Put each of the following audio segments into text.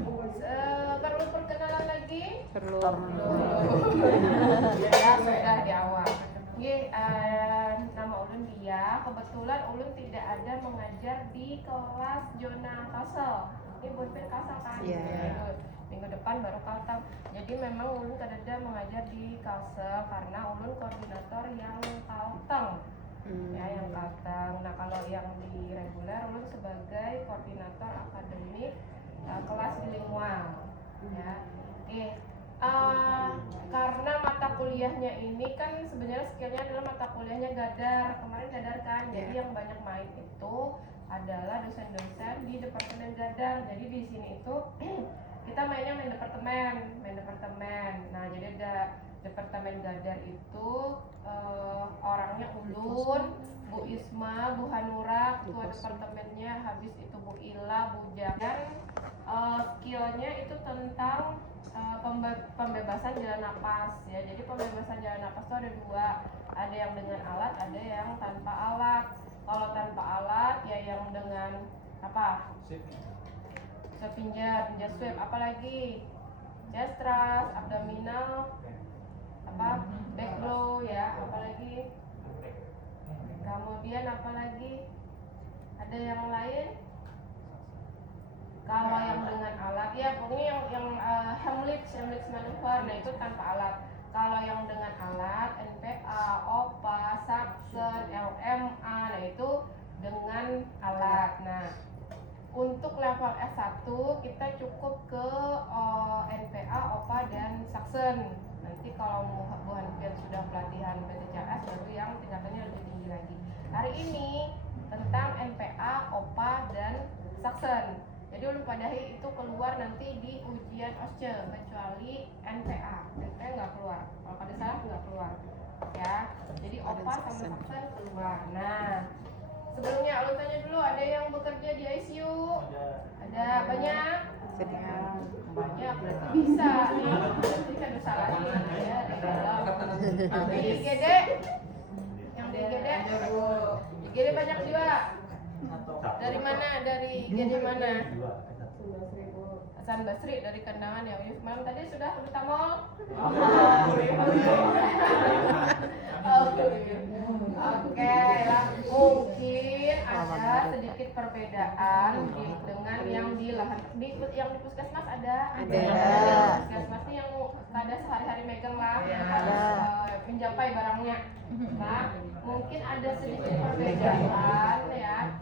Perlu perkenalan lagi? Perlu. Ya sudah di awal. Nama Ulun Dia. Kebetulan Ulun tidak ada mengajar di kelas zona Kalsel. Ini Bunpil Kalsel kan? Iya. Minggu depan baru Kalteng. Jadi memang Ulun kadada mengajar di Kalsel karena Ulun koordinator yang Kalteng. Ya, yang Kalteng. Nah, kalau yang di reguler Ulun sebagai koordinator akademik kelas bilingual. Ya. Karena mata kuliahnya ini kan sebenarnya skillnya adalah mata kuliahnya Gadar. Kemarin Gadar kan. Jadi yang banyak main itu adalah dosen-dosen di departemen Gadar. Jadi di sini itu kita mainnya main departemen. Nah, jadi ada departemen Gadar itu orangnya Ulun, Bu Isma, Bu Hanura, ketua departemennya, habis itu Bu Ila, Bu Jagan. Skillnya itu tentang pembebasan jalan napas ya. Jadi pembebasan jalan napas itu ada dua, ada yang dengan alat, ada yang tanpa alat. Kalau tanpa alat ya yang dengan apa? Pinjat swab, apalagi chest thrust, abdominal, back blow ya, apalagi. Kemudian apalagi? Ada yang lain? Kalau yang dengan alat ya pokoknya yang Heimlich maneuver, nah itu tanpa alat. Kalau yang dengan alat NPA, OPA, Saxon, LMA, nah itu dengan alat. Nah, untuk level S1 kita cukup ke NPA, OPA dan Saxon. Nanti kalau Bu Hanfian sudah pelatihan BTCS baru yang tingkatannya lebih tinggi lagi. Hari ini tentang NPA, OPA dan Saxon. Jadi ulun padahi itu keluar nanti di ujian OSCE kecuali NPA. NPA nggak keluar. Kalau kada salah nggak keluar. Ya. Jadi OPA sama Saxon keluar. Nah, sebelumnya ulun tanya dulu, ada yang bekerja di ICU? Ada banyak? Banyak berarti bisa nih. Berarti kada salah nih ya. Di IGD? Yang di IGD? IGD banyak juga. Dari mana? Dari IGD mana? Hasan Basri dari Kandangan ya. Malam tadi sudah tamol. Oke lah, mungkin ada sedikit perbedaan dengan yang di lahan yang di puskesmas ada. Puskesmas ini yang ada sehari-hari megang lah, mencapai barangnya. Nah, mungkin ada sedikit perbedaan ya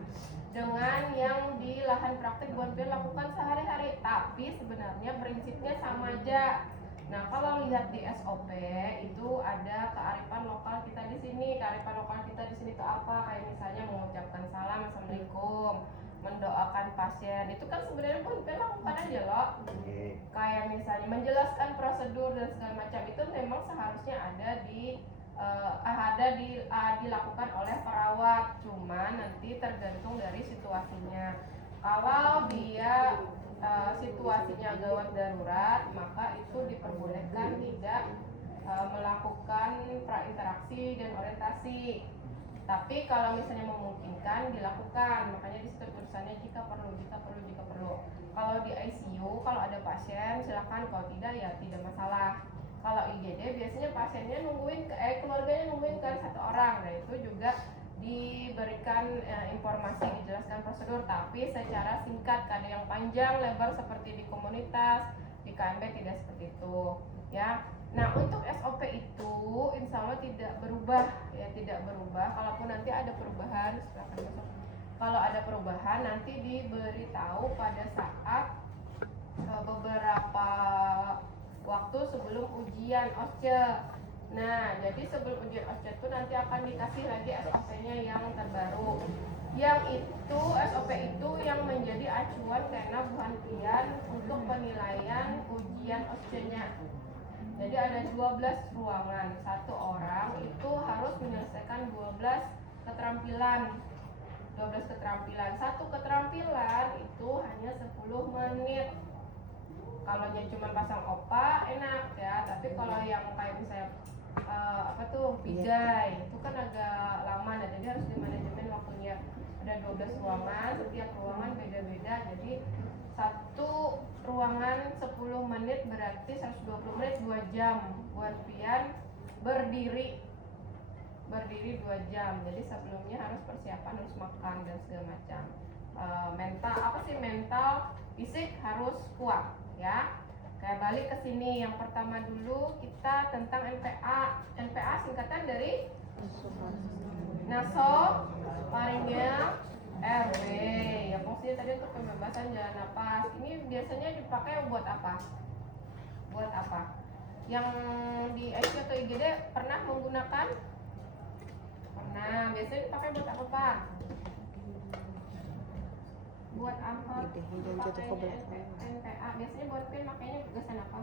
dengan yang di lahan praktik Bonfil lakukan sehari-hari, tapi sebenarnya prinsipnya sama aja. Nah, kalau lihat di SOP itu ada kearifan lokal kita di sini. Kearifan lokal kita di sini itu apa? Kayak misalnya mengucapkan salam, assalamualaikum, mendoakan pasien. Itu kan sebenarnya Bonfil lakukan aja loh. Kayak misalnya menjelaskan prosedur dan segala macam itu memang seharusnya dilakukan oleh perawat, cuman nanti tergantung dari situasinya. Kalau dia situasinya gawat darurat, maka itu diperbolehkan tidak melakukan prainteraksi dan orientasi. Tapi kalau misalnya memungkinkan dilakukan, makanya di situ tulisannya jika perlu. Kalau di ICU, kalau ada pasien silakan, kalau tidak ya tidak masalah. Kalau IGD biasanya pasiennya keluarganya nungguin kan satu orang. Nah, itu juga diberikan informasi, dijelaskan prosedur, tapi secara singkat, kada yang panjang lebar seperti di komunitas, di KMB tidak seperti itu ya. Nah, untuk SOP itu insya Allah tidak berubah ya, tidak berubah. Kalaupun nanti ada perubahan, silakan masuk. Kalau ada perubahan nanti diberitahu pada saat beberapa waktu sebelum ujian OSCE. Nah, jadi sebelum ujian OSCE itu nanti akan dikasih lagi SOP-nya yang terbaru. Yang itu SOP itu yang menjadi acuan karena Bu Hanfian untuk penilaian ujian OSCE-nya. Jadi ada 12 ruangan. Satu orang itu harus menyelesaikan 12 keterampilan. Satu keterampilan itu hanya 10 menit. Kalau cuma pasang opa enak ya, tapi kalau yang kayak misalnya pijai itu kan agak lama, nah jadi harus dimanajemen waktunya. Ada 12 ruangan, setiap ruangan beda-beda, jadi satu ruangan Buan 10 menit berarti 120 menit 2 jam. Buan pian berdiri 2 jam. Jadi sebelumnya harus persiapan, harus makan dan segala macam. Mental apa sih, mental fisik harus kuat ya. Kayak balik ke sini, yang pertama dulu kita tentang NPA. NPA singkatan dari nasofaringel airway. Ya fungsinya tadi untuk pembebasan jalan napas. Ini biasanya dipakai buat apa? Buat apa? Yang di ICU atau IGD pernah menggunakan? Pernah. Biasanya dipakai buat apa, Pak? Buat apa? Pakainya NPA. Biasanya buat pin makanya gasan apa?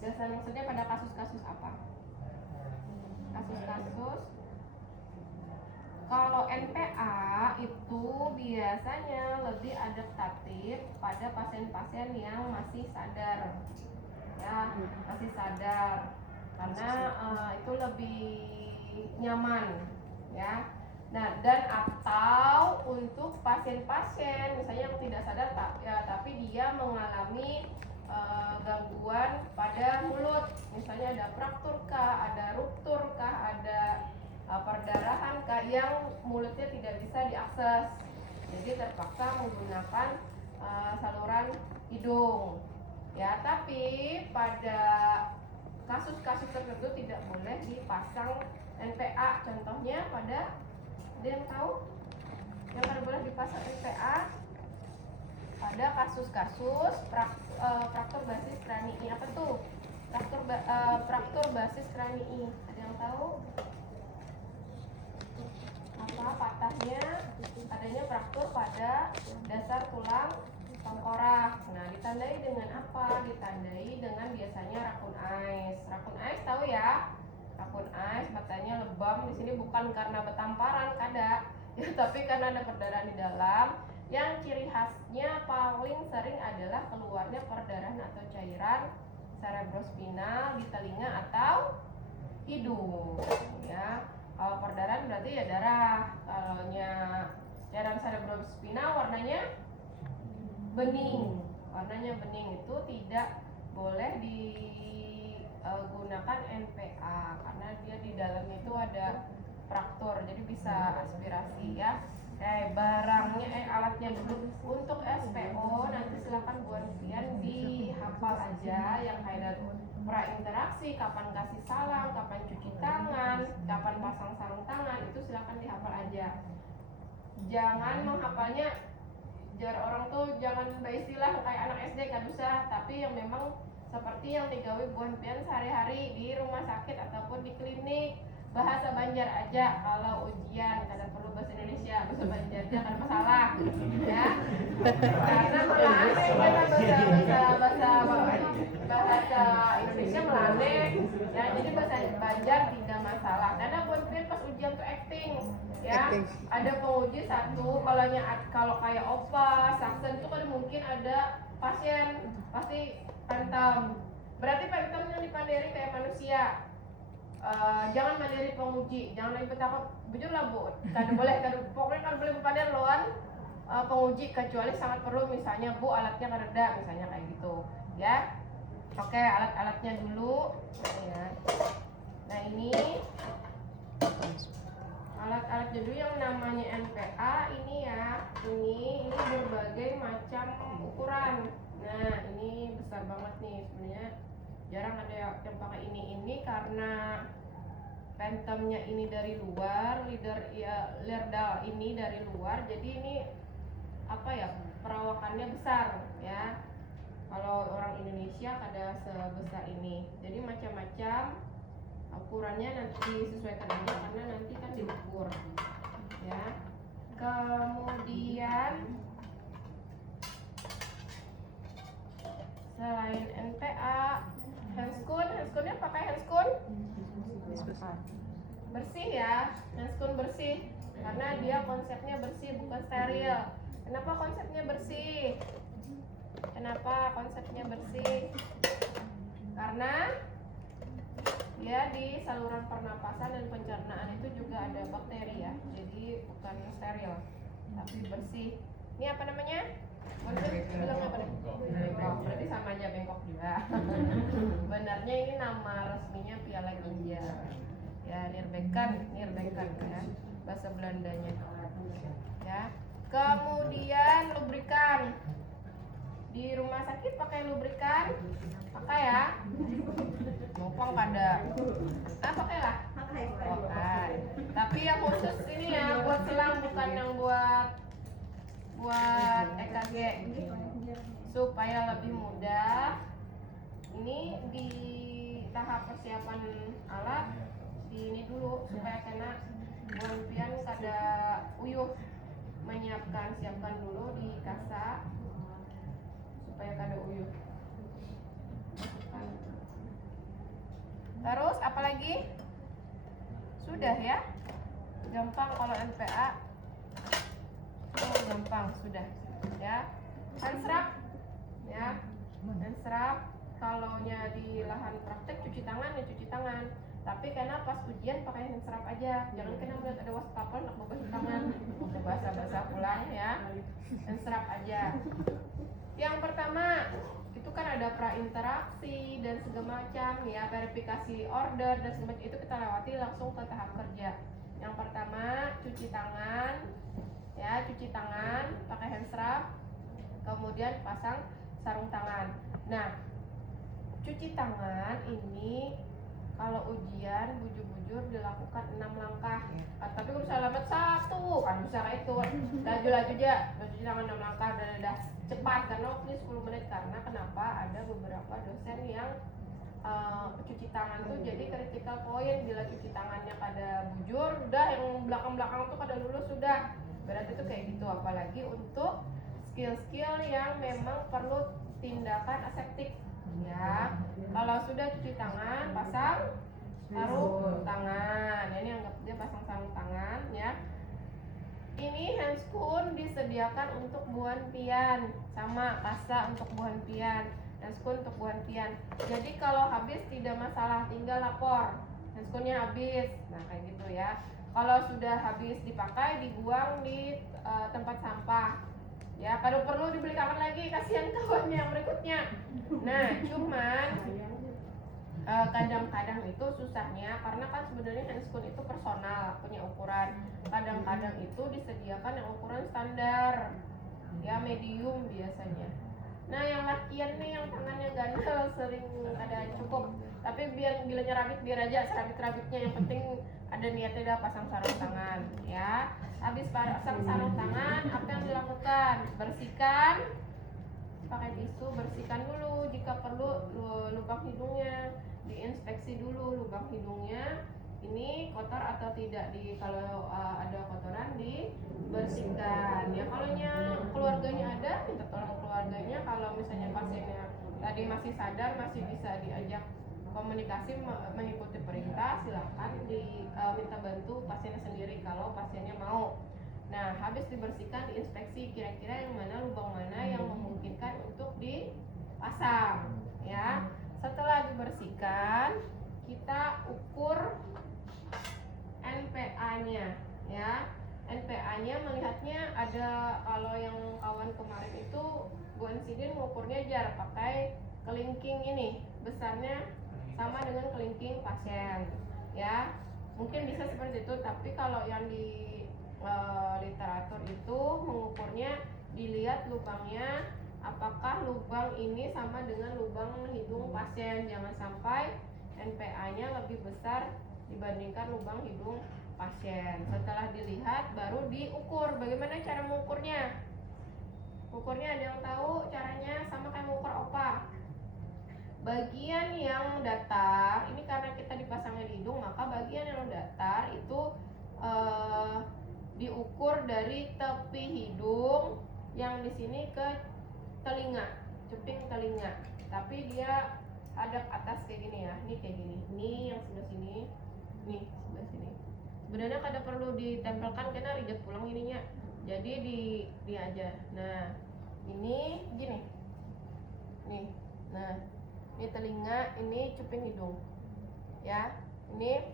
Gasan maksudnya pada kasus-kasus apa? Kasus-kasus. Kalau NPA itu biasanya lebih adaptatif pada pasien-pasien yang masih sadar, ya, masih sadar, karena itu lebih nyaman, ya. Nah, dan atau untuk pasien-pasien misalnya yang tidak sadar tapi dia mengalami gangguan pada mulut, misalnya ada fraktur kah, ada ruptur kah, ada perdarahan kah yang mulutnya tidak bisa diakses, jadi terpaksa menggunakan saluran hidung, ya. Tapi pada kasus-kasus tertentu tidak boleh dipasang NPA. Contohnya pada, ada yang tahu yang tidak boleh dipasang NPA? Pada kasus-kasus fraktur basis kranii. Apa tuh fraktur basis kranii? Ada yang tahu? Apa patahnya? Adanya fraktur pada dasar tulang tengkorak. Nah, ditandai dengan apa? Ditandai dengan biasanya rakun ais. Rakun ais tahu ya? Rakun ais batanya lebam. Di sini bukan karena betamparan kada, ya, tapi karena ada perdarahan di dalam. Yang ciri khasnya paling sering adalah keluarnya perdarahan atau cairan cerebrospinal di telinga atau hidung, ya. Kalau perdarahan berarti ya darah. Kalau cairan cerebrospinal warnanya bening. Warnanya bening itu tidak boleh digunakan NPA karena dia di dalamnya itu ada fraktur, jadi bisa aspirasi, ya. Alatnya dulu untuk SPO nanti silakan buat kalian dihafal aja yang kayak prainteraksi, kapan kasih salam, kapan cuci tangan, kapan pasang sarung tangan, itu silakan dihafal aja. Jangan menghafalnya, jar orang tuh jangan beristilah kayak anak SD kan usah, tapi yang memang seperti yang digawe buan pian sehari-hari di rumah sakit ataupun di klinik. Bahasa Banjar aja kalau ujian, kada perlu bahasa Indonesia, bahasa Banjar aja kan masalah, ya. Karena melane karena bahasa Indonesia melane, ya. Jadi bahasa Banjar tidak masalah. Karena buat pas ujian tuh acting, ya. Ada penguji satu, kalau kayak opa, saksen itu kan mungkin ada pasien pasti pantem. Berarti pantem yang dipandiri kayak manusia. Jangan mandiri penguji, jangan lagi bertakut, bujur lah bu, pokoknya kan boleh berpandai lawan penguji kecuali sangat perlu, misalnya bu alatnya kereda, misalnya kayak gitu, ya. Oke, alat-alatnya dulu, ya. Nah ini alat-alat dulu yang namanya NPA ini ya, ini berbagai macam ukuran. Nah ini besar banget nih sebenarnya. Jarang ada yang pakai ini karena pentemnya ini dari luar, Lerdal ini dari luar, jadi ini apa ya, perawakannya besar, ya. Kalau orang Indonesia ada sebesar ini, jadi macam-macam ukurannya nanti disesuaikan aja karena nanti kan diukur, ya. Kemudian selain NPA, handscoon-nya pakai handscoon bersih ya, handscoon bersih karena dia konsepnya bersih bukan steril. Kenapa konsepnya bersih? Karena dia di saluran pernapasan dan pencernaan itu juga ada bakteri ya, jadi bukan steril tapi bersih. Ini apa namanya? Bilangnya apa nih? Bengkok, berarti sama aja bengkok juga. Benarnya ini nama resminya piala ginjal. Ya, Nierbekan ya, bahasa Belandanya. Ya. Kemudian lubrikan. Di rumah sakit pakai lubrikan? Pakai ya? Numpang pada. Pakailah. Pakai. Tapi yang khusus ini ya buat selang, bukan yang buat EKG, supaya lebih mudah. Ini di tahap persiapan alat di ini dulu supaya kena buan kada uyuh, siapkan dulu di kasa supaya kada uyuh. Terus apalagi? Sudah ya, gampang kalau NPA. Gampang sudah ya. Handstrap ya, handstrap. Kalau di lahan praktek cuci tangan ya cuci tangan. Tapi karena pas ujian pakai handstrap aja. Jangan kena melihat ada wastafel nak bawa tangan. Udah basah-basah pulang ya. Handstrap aja. Yang pertama itu kan ada prainteraksi dan segala macam ya, verifikasi order dan segala macam, itu kita lewati langsung ke tahap kerja. Yang pertama cuci tangan ya, cuci tangan pakai handstrap, kemudian pasang sarung tangan. Nah, cuci tangan ini kalau ujian bujur-bujur dilakukan 6 langkah. Tapi kalau misalnya lambat 1 kan bisa kayak itu. Laju-laju aja, cuci tangan 6 langkah udah cepat karena waktunya 10 menit. Karena kenapa? Ada beberapa dosen yang cuci tangan tuh jadi critical point. Bila cuci tangannya kada bujur, udah yang belakang-belakang tuh kada lulus sudah. Berarti itu kayak gitu, apalagi untuk skill-skill yang memang perlu tindakan aseptik ya. Kalau sudah cuci tangan, pasang sarung tangan. Ya, ini anggap dia pasang sarung tangan ya. Ini handscoon disediakan untuk buan pian, sama kasa untuk buan pian, handscoon untuk buan pian. Jadi kalau habis tidak masalah, tinggal lapor handscoonnya habis. Nah kayak gitu ya. Kalau sudah habis dipakai, dibuang di tempat sampah. Ya, kalau perlu dibeli kapan lagi, kasihan kawannya yang berikutnya. Nah, cuman kadang-kadang itu susahnya karena kan sebenarnya handscoon itu personal, punya ukuran. Kadang-kadang itu disediakan yang ukuran standar, ya medium biasanya. Nah, yang lakian nih yang tangannya gandel sering ada cukup. Tapi biar bila nyerabit biar aja serabit-rabitnya, yang penting ada niatnya dah pasang sarung tangan ya. Habis pasang sarung tangan, apa yang dilakukan? Bersihkan pakai tisu, bersihkan dulu jika perlu lubang hidungnya, diinspeksi dulu lubang hidungnya ini kotor atau tidak, kalau ada kotoran dibersihkan ya. Kalau keluarganya ada, minta tolong keluarganya. Kalau misalnya pasiennya tadi masih sadar, masih bisa diajak komunikasi mengikuti perintah, silahkan minta bantu pasiennya sendiri kalau pasiennya mau. Nah, habis dibersihkan, diinspeksi kira-kira yang mana, lubang mana yang memungkinkan untuk dipasang ya. Setelah dibersihkan, kita ukur NPA-nya ya. NPA-nya melihatnya ada, kalau yang kawan kemarin itu Bu Ansidin mengukurnya jar pakai kelingking ini, besarnya sama dengan kelingking pasien ya. Mungkin bisa seperti itu, tapi kalau yang di literatur itu mengukurnya dilihat lubangnya, apakah lubang ini sama dengan lubang hidung pasien. Jangan sampai NPA-nya lebih besar dibandingkan lubang hidung pasien. Setelah dilihat baru diukur. Bagaimana cara mengukurnya? Ukurnya ada yang tahu caranya? Sama kayak mengukur opa. Bagian yang datar, ini karena kita dipasangnya di hidung, maka bagian yang datar itu diukur dari tepi hidung yang di sini ke telinga, cuping telinga. Tapi dia hadap atas kayak gini ya. Ini kayak gini. Ini yang sebelah sini. Nih, sebelah sini. Sebenarnya kada perlu ditempelkan karena ridet pulang ininya. Jadi di aja. Nah, ini gini. Nih. Nah, ini telinga, ini cuping hidung. Ya. Ini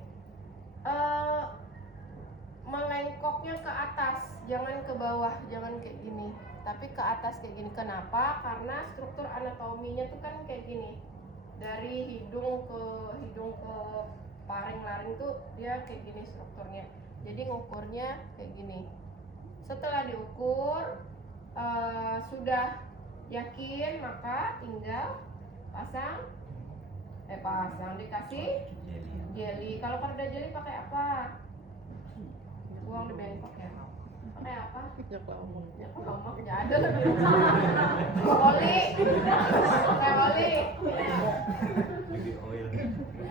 melengkoknya ke atas, jangan ke bawah, jangan kayak gini. tapi ke atas kayak gini. Kenapa? Karena struktur anatominya tuh kan kayak gini. Dari hidung ke paring laring tuh dia kayak gini strukturnya. Jadi ngukurnya kayak gini. Setelah diukur sudah yakin, maka tinggal pasang dikasih jelly. Kalau pereda jelly pakai apa? Buang di bengkok ya. Pakai apa? Ya kelomak ya ada lebih. Oli. Pakai oli.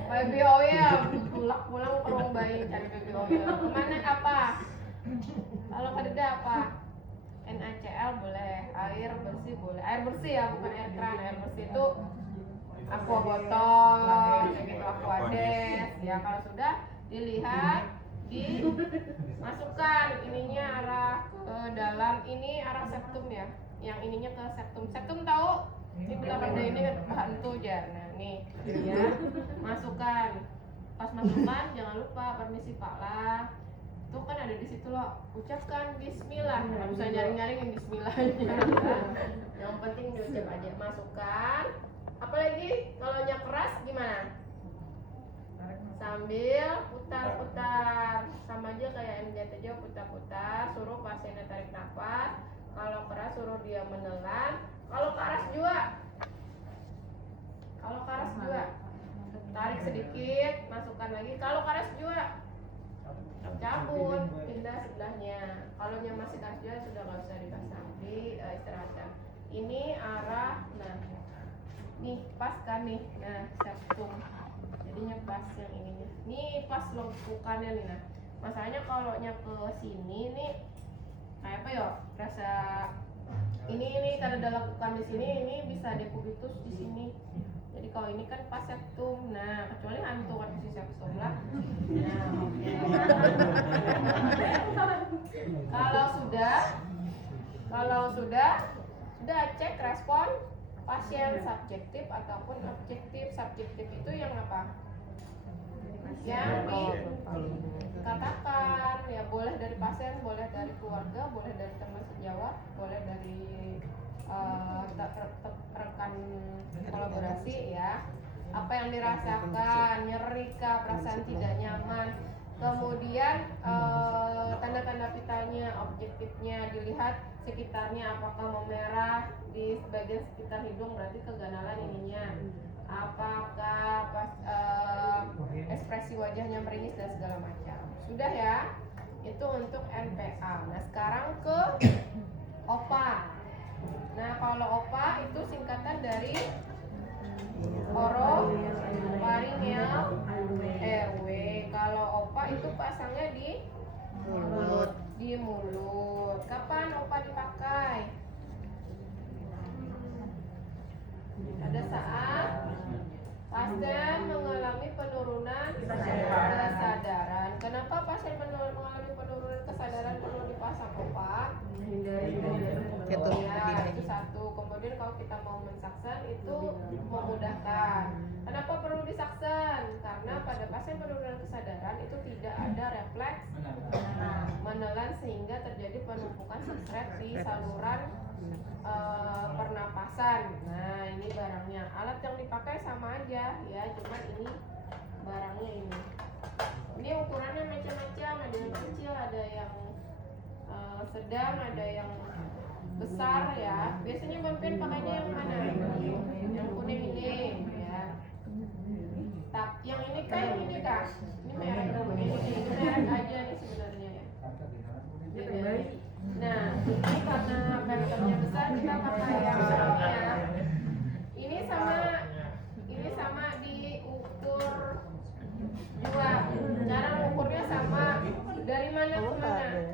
Baby oil. Pulang ke rumah bayi cari baby oil. Kemana apa? Kalau pereda apa? NaCl boleh, air bersih boleh. Air bersih ya, bukan air keran. Air bersih itu aqua botol, kayak gitu, aquades. Ya kalau sudah dilihat, dimasukkan ininya arah ke dalam. Ini arah septum ya, yang ininya ke septum. Septum tahu? Ini belakang ini kan bantu jar. Nah nih, ya masukkan. Pas masukkan jangan lupa permisi Pak lah. Itu kan ada di situ loh, ucapkan bismillah. Nggak bisa nyaring-nyaring yang bismillahnya. Yang penting diucap aja. Masukkan. Apalagi kalau nya keras gimana? Sambil putar-putar, sama aja kayak MJT aja, putar-putar. Suruh pasiennya tarik nafas. Kalau keras suruh dia menelan. Kalau keras juga, tarik sedikit, masukkan lagi. Kalau keras juga, cabut, pindah sebelahnya. Kalau nya masih keras juga sudah nggak usah dipasang, di istirahatkan. Ini arah, nah, nih pas kan nih, nah septum. Jadinya pas yang ininya. Nih pas lengkukannya nih. Nah, masalahnya kalau nya ke sini nih kayak apa ya? Rasa ini tanda lekukan di sini, ini bisa dekubitus di sini. Jadi kalau ini kan pas septum. Nah, kecuali hantu kan si septum lah. Nah, kalau sudah cek respon pasien subjektif ataupun objektif. Subjektif itu yang apa? Yang dikatakan ya, boleh dari pasien, boleh dari keluarga, boleh dari teman sejawat, boleh dari rekan kolaborasi ya. Apa yang dirasakan, nyeri kah, perasaan tidak nyaman. Kemudian tanda-tanda vitanya, objektifnya dilihat sekitarnya, apakah memerah di bagian sekitar hidung, berarti keganalan ininya. Apakah ekspresi wajahnya meringis dan segala macam. Sudah ya, itu untuk NPA. Nah sekarang ke OPA. Nah kalau OPA itu singkatan dari orofaringeal airway. Kalau OPA itu pasangnya di mulut. Kapan OPA dipakai? Pada saat pasien mengalami penurunan kesadaran. Kenapa pasien mengalami penurunan kesadaran perlu dipasang OPA? Ya, itu satu. Kemudian kalau kita mau mensaksen itu memudahkan. Kenapa perlu disaksen? Karena pada pasien penurunan kesadaran itu tidak ada refleks menelan sehingga terjadi penumpukan substrat di saluran pernapasan. Nah ini barangnya. Alat yang dipakai sama aja ya, cuma ini barangnya ini. Ini ukurannya macam-macam, ada yang kecil, ada yang sedang, ada yang besar ya. Biasanya Bampen pakainya yang mana? Yang kuning ini ya. Yang ini kah? Yang ini kah? Ini merek ini merek aja nih sebenarnya ya. Nah, ini karena Bampennya besar kita pakai yang besarnya. Ini sama diukur juga. Cara ukurnya sama. Dari mana ke mana?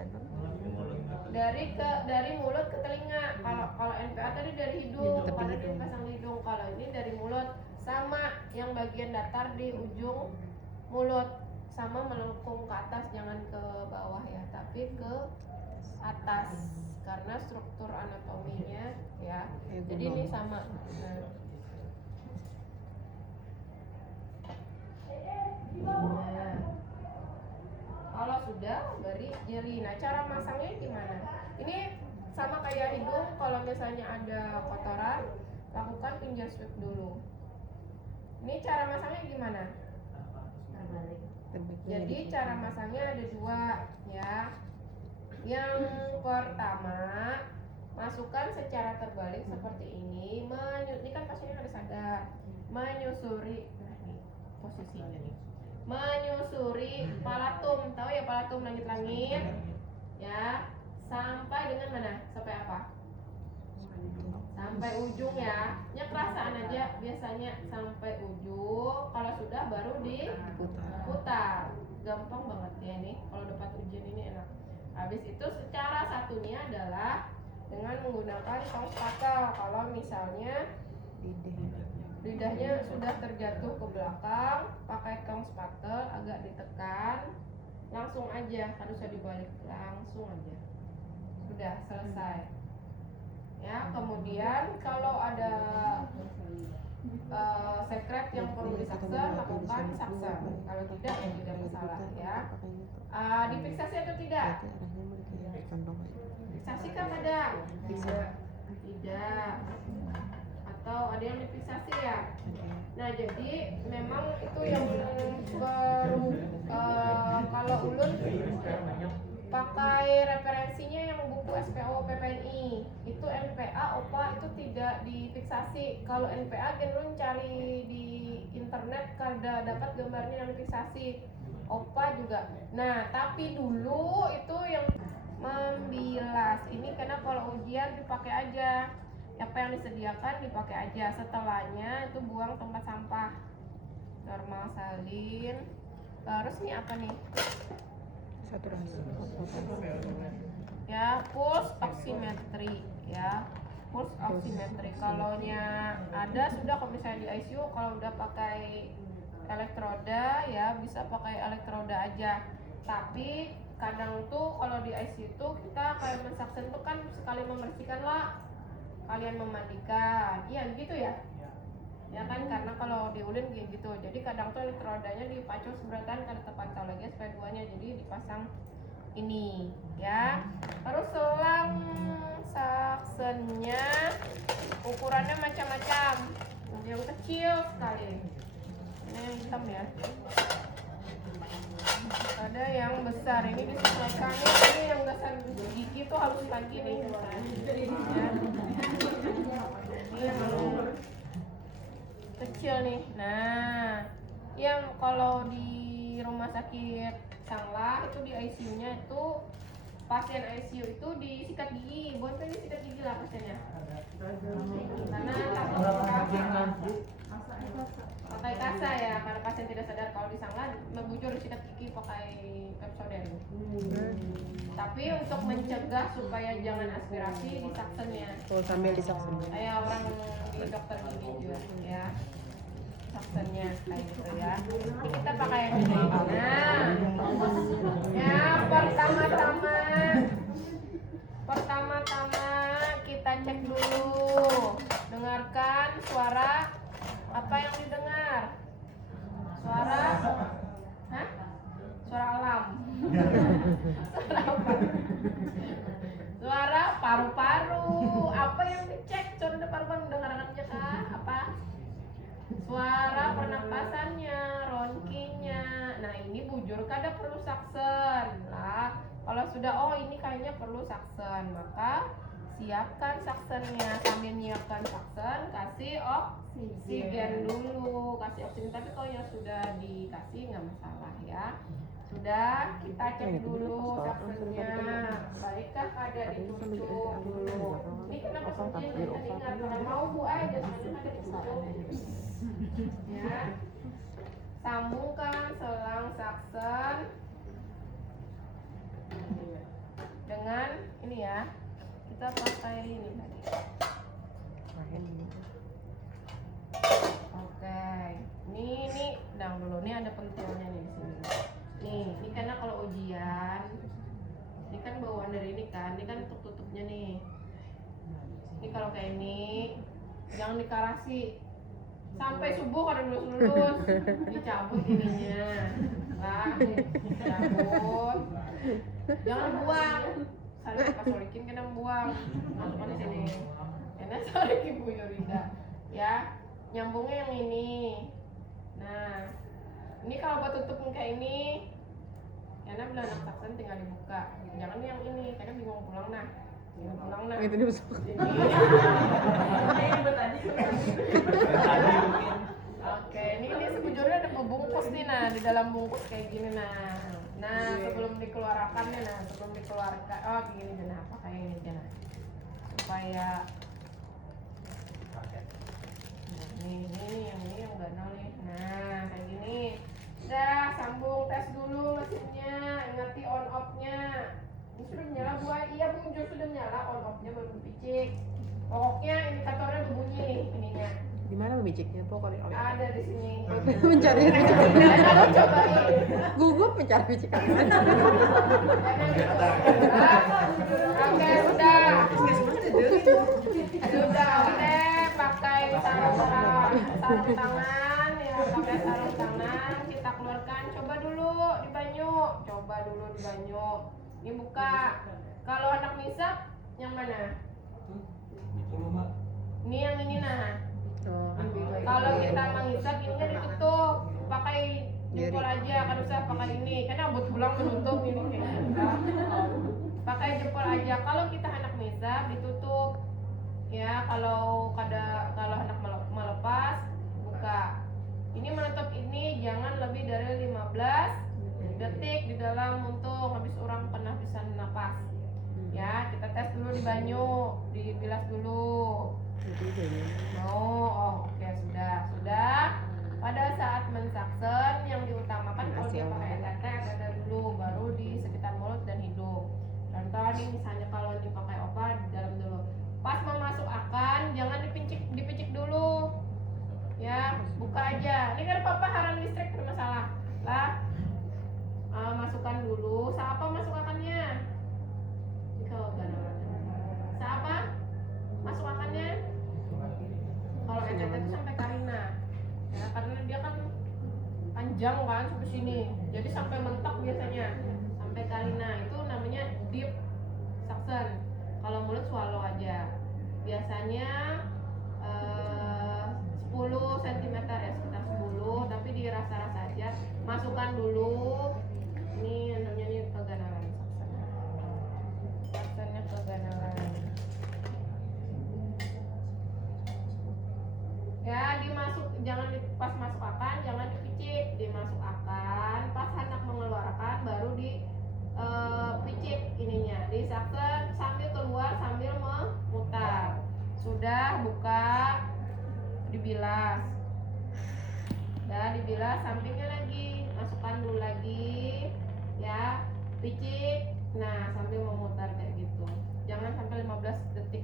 Dari mulut ke telinga. Kalau NPA tadi dari hidung, karena dia pasang hidung. Kalau ini dari mulut, sama yang bagian datar di ujung mulut, sama melengkung ke atas, jangan ke bawah ya, tapi ke atas karena struktur anatominya ya. Jadi ini sama. Nah, kalau sudah beri jeli. Nah cara masangnya gimana? Ini sama kayak hidung, kalau misalnya ada kotoran, lakukan finger sweep dulu. Ini cara masangnya gimana? Jadi cara masangnya ada dua ya. Yang pertama, masukkan secara terbalik seperti ini. Ini kan pasiennya harus sadar. Menyusuri, nah ini posisinya nih. Menyusuri palatum, tahu ya palatum langit-langit? Ya, sampai dengan mana? Sampai apa? Sampai ujung ya. Nya perasaan aja biasanya sampai ujung. Kalau sudah baru diputar. Gampang banget ya ini. Kalau dapat ujian ini enak. Habis itu secara satunya adalah dengan menggunakan tong spatel. Kalau misalnya lidahnya sudah terjatuh ke belakang, pakai tong spatel agak ditekan, langsung aja, harusnya dibalik, langsung aja. Sudah selesai. Ya, kemudian kalau ada sekret yang perlu disaksen, lakukan saksen. Kalau tidak, ya tidak masalah ya. Difiksasi atau tidak? Fiksasi kan ada? Tidak. Atau ada yang difiksasi ya? Nah, jadi memang itu yang baru kalau ulun pakai referensinya yang buku SPO PPNI. Itu NPA, OPA itu tidak difiksasi. Kalau NPA ulun cari di internet kada dapat gambarnya yang difiksasi. OPA juga. Nah, tapi dulu itu yang membilas. Ini karena kalau ujian dipakai aja. Apa yang disediakan dipakai aja. Setelahnya itu buang tempat sampah. Normal salin. Terus nih apa nih? Ya, pulse oximetry ya. Pulse oximetry. Kalau ada sudah, kalau misalnya di ICU kalau udah pakai elektroda ya bisa pakai elektroda aja. Tapi kadang tuh kalau di ICU tuh kita kayak mensaksen tuh kan sekali membersihkan lah, kalian memandikan. Iya gitu ya. Ya kan, karena kalau di ulin gitu. Jadi kadang tuh elektrodanya dipacu seberatan kada terpantau lagi supaya duanya, jadi dipasang ini ya. Terus selang saksennya ukurannya macam-macam. Yang kecil sekali. Ini yang hitam ya. Ada yang besar, ini disesuaikan. Ini yang besar gigi tuh harus lagi nih. Ya. Ini yang kecil nih. Nah, yang kalau di rumah sakit Sanglah itu di ICU-nya itu pasien ICU itu disikat gigi, bukan kan disikat gigi lah pasiennya. Karena pakai kasa ya, karena pasien tidak sadar kalau di Sanglah membujur disikat gigi pakai Pepsodent. Tapi untuk mencegah supaya jangan aspirasi disaksennya. Oh, sambil disaksen. Kayak orang di dokter gigi juga ya. Saksennya kayak gitu ya. Ini kita pakai yang ini. Nah, ya pertama kita cek dulu. Dengarkan suara apa yang didengar? Suara, hah? Suara alam. Suara apa? Suara paru-paru. Apa yang dicek? Suara paru-paru dengar anaknya kah? Apa? Suara pernapasannya, ronkinya. Nah, ini bujur kada perlu saksen lah. Kalau sudah ini kayaknya perlu saksen, maka siapkan saksennya. Sambil nyiapkan saksen, kasih oksigen dulu. Kasih oksigen, tapi kalau yang sudah dikasih nggak masalah ya. Sudah, kita cek dulu saksennya. Baikkah kada ditutup dulu. Ini kenapa oksigen bisa ingat? Kalau mau bu aja, sebenarnya kada ditutup. Ya, sambungkan selang saksen dengan ini ya, kita pakai ini tadi. Oke, ini dang dulu, ini ada pentilnya nih di sini. Ini karena kalau ujian, ini kan bawaan dari ini kan tutupnya nih. Ini kalau kayak ini, jangan dikarasi. Sampai subuh kada lulus dicabut ininya lah, dicabut, jangan buang pas solikin kena buang, masukkan di sini. Karena solikin Bu Yurida, ya. Nyambungnya yang ini. Nah, ini kalau buat tutup kayak ini, karena bila anak saksen tinggal dibuka. Jangan yang ini, karena bingung pulang nah. Pulang nah. Itu dia masuk. Oke, ini sebujurnya ada bungkus nih nah, di dalam bungkus kayak gini nah. Nah, sebelum dikeluarkan nih nah, sebelum dikeluarkan, oh gini aja nah, pakai ini aja nah. Supaya ini yang ganal nih. Nah, kayak gini. Udah, sambung tes dulu mesinnya, ingati on off-nya. Ini sudah nyala Bu? Iya Bu, sudah nyala, on off-nya baru dipicik. Pokoknya indikatornya berbunyi nih ininya. Di mana membiciknya pokoknya? Ada di sini. Mencari Lalu cobain. gugup mencari bicik. Oke, sudah. Sudah, oke, pakai sarung tangan ya, pakai sarung tangan kita keluarkan. Coba dulu di banyu. Ini buka. Kalau anak misap yang mana? Ini yang ini nah. Kalau kita mengisap ini kan ditutup, pakai jempol aja, kan usah pakai ini, karena buat pulang menutup ini kayaknya. Pakai jempol aja. Kalau kita anak misap ditutup, ya. Kalau anak melepas, buka. Ini menutup ini jangan lebih dari 15 detik di dalam untuk habis orang penapisan napas. Ya, kita tes dulu di banyu, dibilas dulu. Oh, oke, sudah. Pada saat mensaksen yang diutamakan kalau dia pakai tete dulu, baru di sekitar mulut dan hidung. Contoh nih misalnya kalau dipakai obat di dalam dulu. Pas memasukkan jangan dipicik dulu. Ya, buka aja. Ini kan papa haran listrik bermasalah. Lah, masukkan dulu. Siapa masukkannya? Kalau siapa? Masukkannya? Kalau ETT itu sampai karina, ya karena dia kan panjang kan sampai sini, jadi sampai mentok biasanya sampai karina itu namanya deep suction. Kalau mulut swallow aja, biasanya 10 cm ya, sekitar 10, tapi dirasa-rasa aja. Masukkan dulu, ini namanya ini keganalan suctionnya keganalan. Ya, jangan pas masukkan, jangan dipicik, dimasukkan, pas hendak mengeluarkan baru dipicik ininya, disaksen sambil keluar sambil memutar. Sudah, buka, dibilas. Dibilas sampingnya lagi, masukkan dulu lagi, ya, picik. Nah, sambil memutar kayak gitu. Jangan sampai 15 detik,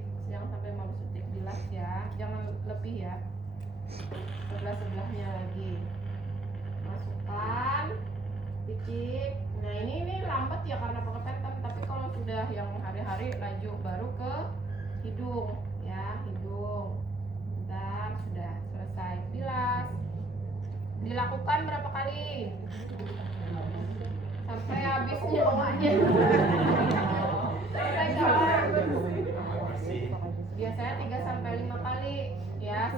bilas ya, jangan lebih ya. Sebelahnya lagi masukkan, picik. Nah ini lambat ya karena pakai petem, tapi kalau sudah yang hari-hari laju baru ke hidung ya, hidung. Bentar, sudah selesai bilas. Dilakukan berapa kali sampai habis nyawanya. Sampai biasanya 3-5 kali ya.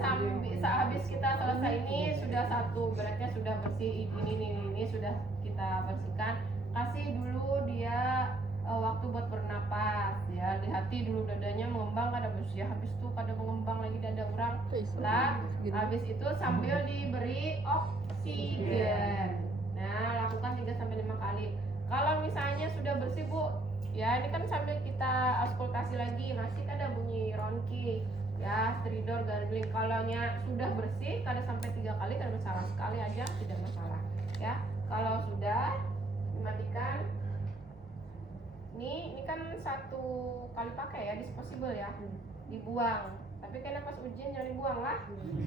Habis kita selesai ini sudah satu, beratnya sudah bersih. Ini sudah kita bersihkan. Kasih dulu dia waktu buat bernapas ya. Lihati dulu dadanya mengembang, kada bersih. Habis itu kada mengembang lagi dada orang. Lah, habis itu sambil diberi oksigen. Nah, lakukan 3-5 kali. Kalau misalnya sudah bersih Bu, ya ini kan sambil kita auskultasi lagi, masih kada bunyi ronki. Ya, stridor, gargling. Kalau sudah bersih, kada sampai 3 kali, kada masalah. Sekali aja tidak masalah. Ya, kalau sudah dimatikan. Ini kan 1 kali pakai ya, disposable ya, dibuang. Tapi karena pas ujian jangan dibuang lah.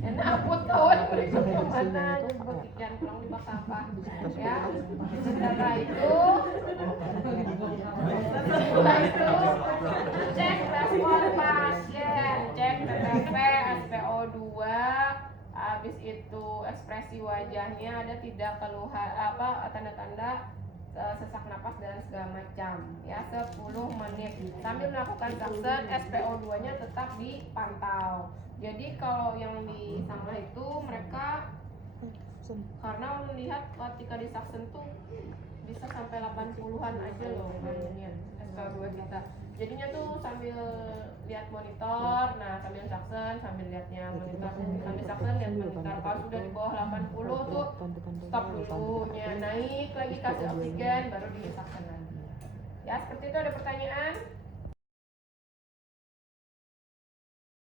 Enak apot kawan berikut kemana? Jangan pulang di bak sampah. Ya, setelah itu cek respon pasien, cek TTP, SPO2, habis itu ekspresi wajahnya ada tidak keluhan tanda-tanda sesak napas dan segala macam ya 10 menit sambil melakukan suction. SpO2 nya tetap dipantau. Jadi kalau yang di Sanglah itu mereka karena melihat ketika di suction tuh bisa sampai 80-an aja loh anunya SpO2 kita. Jadinya tuh sambil lihat monitor, nah sambil suction, sambil lihatnya monitor, sambil suction lihat monitor. Kalau sudah di bawah 80 tuh stop dulu, naik lagi kasih oksigen baru di suction lagi. Ya seperti itu. Ada pertanyaan?